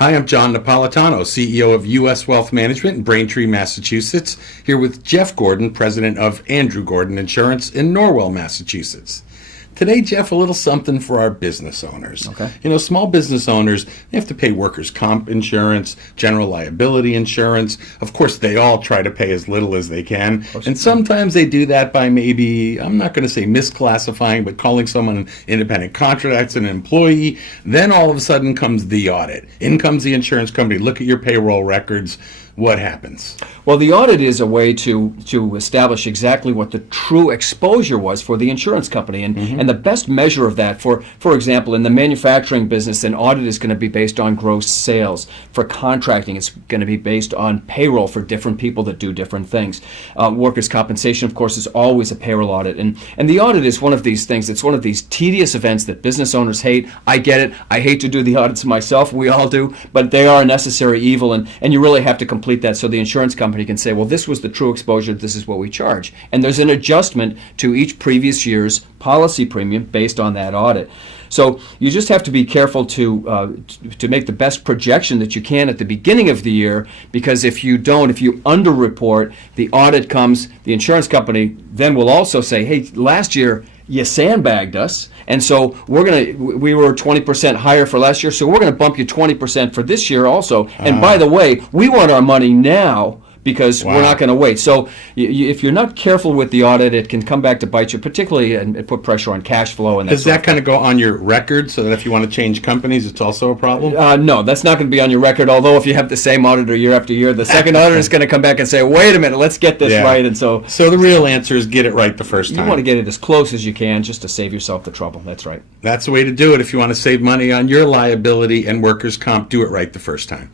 Hi, I'm John Napolitano, CEO of U.S. Wealth Management in Braintree, Massachusetts, here with Jeff Gordon, president of Andrew Gordon Insurance in Norwell, Massachusetts. Today, Jeff, a little something for our business owners. Okay. Small business owners, they have to pay workers' comp insurance, general liability insurance. Of course, they all try to pay as little as they can. And sometimes they do that by maybe, I'm not going to say misclassifying, but calling someone an independent contractor, that's an employee. Then all of a sudden comes the audit. In comes the insurance company, look at your payroll records. What happens? Well, the audit is a way to establish exactly what the true exposure was for the insurance company. And the best measure of that, for example, in the manufacturing business, an audit is going to be based on gross sales. For contracting, it's going to be based on payroll for different people that do different things. Workers' compensation, of course, is always a payroll audit. And the audit is one of these things. It's one of these tedious events that business owners hate. I get it. I hate to do the audits myself. We all do. But they are a necessary evil, and you really have to complete that so the insurance company can say, well, this was the true exposure, this is what we charge. And there's an adjustment to each previous year's policy premium based on that audit. So you just have to be careful to make the best projection that you can at the beginning of the year, because if you underreport, the audit comes, the insurance company then will also say, hey, last year you sandbagged us, and so we were 20% higher for last year, so we're going to bump you 20% for this year also. And by the way, we want our money now, because we're not going to wait. So if you're not careful with the audit, it can come back to bite you, particularly and put pressure on cash flow. And does that kind of go on your record so that if you want to change companies, it's also a problem? No, that's not going to be on your record, although if you have the same auditor year after year, the second auditor is going to come back and say, wait a minute, let's get this right. And so the real answer is get it right the first time. You want to get it as close as you can just to save yourself the trouble. That's right. That's the way to do it. If you want to save money on your liability and workers' comp, do it right the first time.